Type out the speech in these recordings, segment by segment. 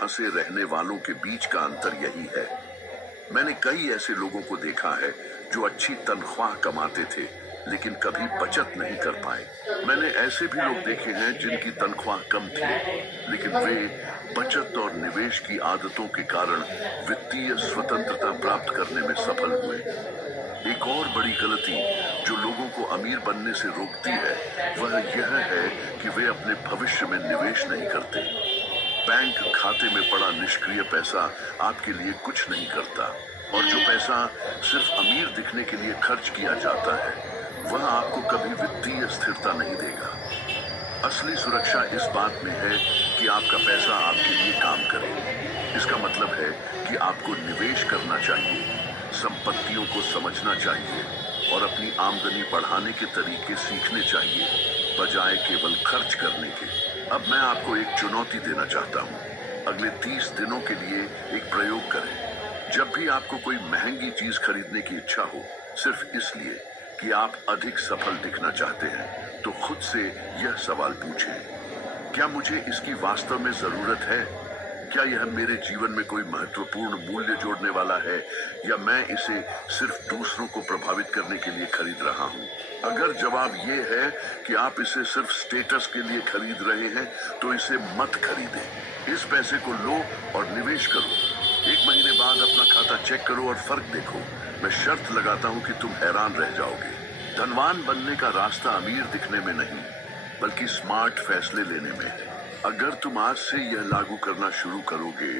फंसे रहने वालों के बीच का अंतर यही है। मैंने कई ऐसे लोगों को देखा है जो अच्छी तनख्वाह कमाते थे लेकिन कभी बचत नहीं कर पाए। मैंने ऐसे भी लोग देखे हैं जिनकी तनख्वाह कम थी लेकिन वे बचत और निवेश की आदतों के कारण वित्तीय स्वतंत्रता प्राप्त करने में सफल हुए। एक और बड़ी गलती जो लोगों को अमीर बनने से रोकती है वह यह है कि वे अपने भविष्य में निवेश नहीं करते। बैंक खाते में पड़ा निष्क्रिय पैसा आपके लिए कुछ नहीं करता और जो पैसा सिर्फ अमीर दिखने के लिए खर्च किया जाता है वह आपको कभी वित्तीय स्थिरता नहीं देगा। असली सुरक्षा इस बात में है कि आपका पैसा आपके लिए काम करे। इसका मतलब है कि आपको निवेश करना चाहिए, संपत्तियों को समझना चाहिए और अपनी आमदनी बढ़ाने के तरीके सीखने चाहिए, बजाय केवल खर्च करने के। अब मैं आपको एक चुनौती देना चाहता हूँ। अगले 30 दिनों के लिए एक प्रयोग करें। जब भी आपको कोई महंगी चीज खरीदने की इच्छा हो, सिर्फ इसलिए कि आप अधिक सफल दिखना चाहते हैं, तो खुद से यह सवाल पूछें, क्या मुझे इसकी वास्तव में जरूरत है? क्या यह मेरे जीवन में कोई महत्वपूर्ण मूल्य जोड़ने वाला है या मैं इसे सिर्फ दूसरों को प्रभावित करने के लिए खरीद रहा हूँ? अगर जवाब ये है कि आप इसे सिर्फ स्टेटस के लिए खरीद रहे हैं तो इसे मत खरीदें। इस पैसे को लो और निवेश करो। 1 महीने बाद अपना खाता चेक करो और फर्क देखो। मैं शर्त लगाता हूँ कि तुम हैरान रह जाओगे। धनवान बनने का रास्ता अमीर दिखने में नहीं बल्कि स्मार्ट फैसले लेने में है। अगर तुम आज से यह लागू करना शुरू करोगे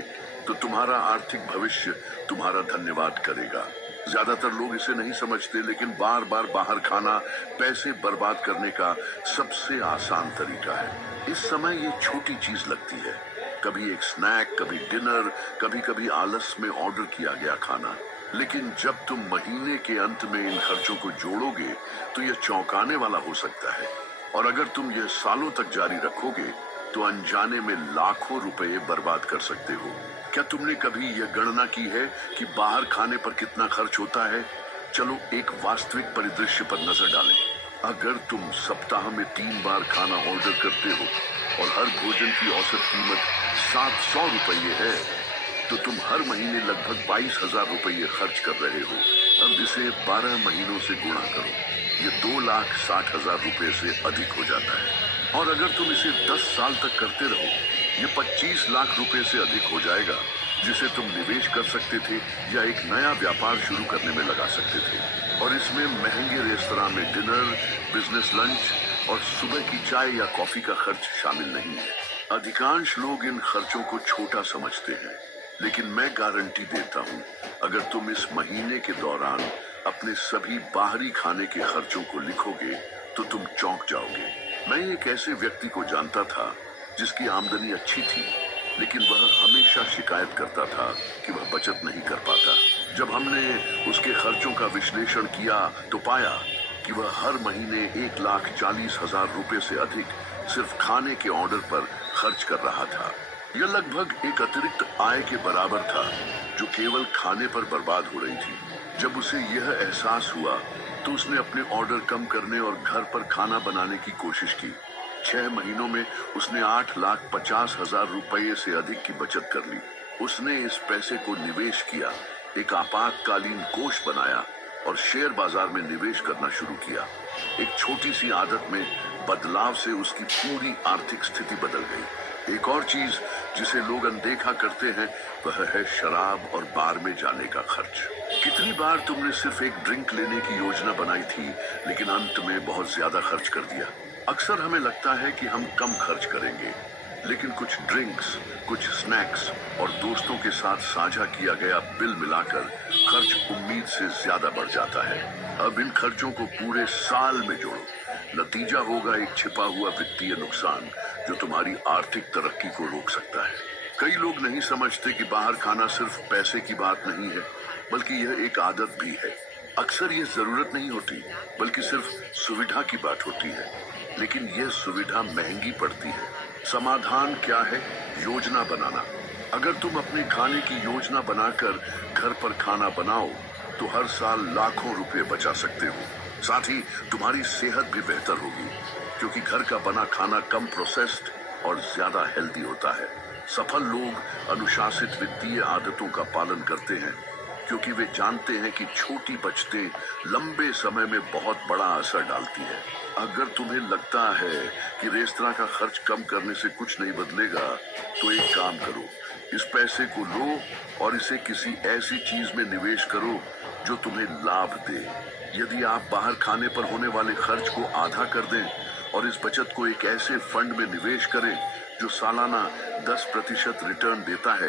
तो तुम्हारा आर्थिक भविष्य तुम्हारा धन्यवाद करेगा। ज्यादातर लोग इसे नहीं समझते लेकिन बार बार बाहर खाना पैसे बर्बाद करने का सबसे आसान तरीका है। इस समय ये छोटी चीज लगती है, कभी एक स्नैक, कभी डिनर, कभी कभी आलस में ऑर्डर किया गया खाना। लेकिन जब तुम महीने के अंत में इन खर्चों को जोड़ोगे तो यह चौंकाने वाला हो सकता है। और अगर तुम यह सालों तक जारी रखोगे तो अनजाने में लाखों रुपए बर्बाद कर सकते हो। क्या तुमने कभी यह गणना की है कि बाहर खाने पर कितना खर्च होता है? चलो एक वास्तविक परिदृश्य पर नजर डालें। अगर तुम सप्ताह में 3 बार खाना ऑर्डर करते हो और हर भोजन की औसत कीमत 700 रुपये है तो तुम हर महीने लगभग 22,000 रुपये खर्च कर रहे हो। अब इसे 12 महीनों से गुणा करो, ये 2,60,000 रुपये से अधिक हो जाता है। और अगर तुम इसे 10 साल तक करते रहो, ये 25 लाख रुपए से अधिक हो जाएगा, जिसे तुम निवेश कर सकते थे या एक नया व्यापार शुरू करने में लगा सकते थे। और इसमें महंगे रेस्तरां में डिनर, बिजनेस लंच और सुबह की चाय या कॉफी का खर्च शामिल नहीं है। अधिकांश लोग इन खर्चों को छोटा समझते हैं, लेकिन मैं गारंटी देता हूँ, अगर तुम इस महीने के दौरान अपने सभी बाहरी खाने के खर्चों को लिखोगे तो तुम चौंक जाओगे। मैं एक ऐसे व्यक्ति को जानता था जिसकी आमदनी अच्छी थी लेकिन वह हमेशा शिकायत करता था कि वह बचत नहीं कर पाता। जब हमने उसके खर्चों का विश्लेषण किया तो पाया कि वह हर महीने 1,40,000 रुपए से अधिक सिर्फ खाने के ऑर्डर पर खर्च कर रहा था। यह लगभग एक अतिरिक्त आय के बराबर था जो केवल खाने पर बर्बाद हो रही थी। जब उसे यह एहसास हुआ तो उसने अपने ऑर्डर कम करने और घर पर खाना बनाने की कोशिश की। 6 महीनों में उसने 8,50,000 रुपये से अधिक की बचत कर ली। उसने इस पैसे को निवेश किया, एक आपातकालीन कोष बनाया और शेयर बाजार में निवेश करना शुरू किया। एक छोटी सी आदत में बदलाव से उसकी पूरी आर्थिक स्थिति बदल गई। एक और चीज जिसे लोग अनदेखा करते हैं वह है शराब और बार में जाने का खर्च। कितनी बार तुमने सिर्फ एक ड्रिंक लेने की योजना बनाई थी लेकिन अंत में बहुत ज्यादा खर्च कर दिया? अक्सर हमें लगता है कि हम कम खर्च करेंगे, लेकिन कुछ ड्रिंक्स, कुछ स्नैक्स और दोस्तों के साथ साझा किया गया बिल मिलाकर खर्च उम्मीद से ज्यादा बढ़ जाता है। अब इन खर्चों को पूरे साल में जोड़ो, नतीजा होगा एक छिपा हुआ वित्तीय नुकसान जो तुम्हारी आर्थिक तरक्की को रोक सकता है। कई लोग नहीं समझते कि बाहर खाना सिर्फ पैसे की बात नहीं है बल्कि यह एक आदत भी है। अक्सर यह जरूरत नहीं होती बल्कि सिर्फ सुविधा की बात होती है, लेकिन यह सुविधा महंगी पड़ती है। समाधान क्या है? योजना बनाना। अगर तुम अपने खाने की योजना बनाकर घर पर खाना बनाओ तो हर साल लाखों रुपए बचा सकते हो। साथ ही तुम्हारी सेहत भी बेहतर होगी क्योंकि घर का बना खाना कम प्रोसेस्ड और ज्यादा हेल्दी होता है। सफल लोग अनुशासित वित्तीय आदतों का पालन करते हैं क्योंकि वे जानते हैं कि छोटी बचतें लंबे समय में बहुत बड़ा असर डालती है। अगर तुम्हें लगता है कि रेस्तरां का खर्च कम करने से कुछ नहीं बदलेगा, तो एक काम करो, इस पैसे को लो और इसे किसी ऐसी चीज में निवेश करो जो तुम्हें लाभ दे। यदि आप बाहर खाने पर होने वाले खर्च को आधा कर दें और इस बचत को एक ऐसे फंड में निवेश करें जो सालाना 10% रिटर्न देता है,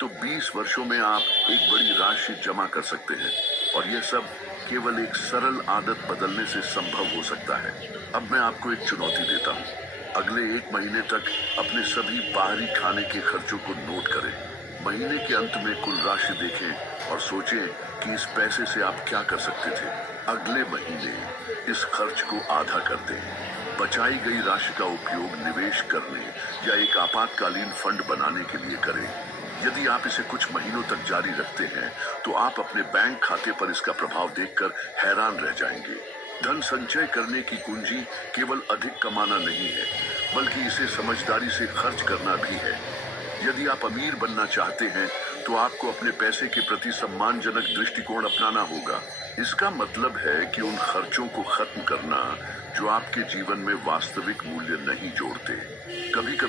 तो 20 वर्षों में आप एक बड़ी राशि जमा कर सकते हैं। और यह सब केवल एक सरल आदत बदलने से संभव हो सकता है। अब मैं आपको एक चुनौती देता हूँ। अगले 1 महीने तक अपने सभी बाहरी खाने के खर्चों को नोट करें। महीने के अंत में कुल राशि देखें और सोचें कि इस पैसे से आप क्या कर सकते थे। अगले महीने इस खर्च को आधा कर दें। बचाई गई राशि का उपयोग निवेश करने या एक आपातकालीन फंड बनाने के लिए करें। यदि आप इसे कुछ महीनों तक जारी रखते हैं, तो आप अपने बैंक खाते पर इसका प्रभाव देखकर हैरान रह जाएंगे। धन संचय करने की कुंजी केवल अधिक कमाना नहीं है, बल्कि इसे समझदारी से खर्च करना भी है। यदि आप अमीर बनना चाहते हैं, तो आपको अपने पैसे के प्रति सम्मानजनक दृष्टिकोण अपनाना होगा। इसका मतलब है कि उन खर्चों को खत्म करना जो आपके जीवन में वास्तविक मूल्य नहीं जोड़ते। कभी कभी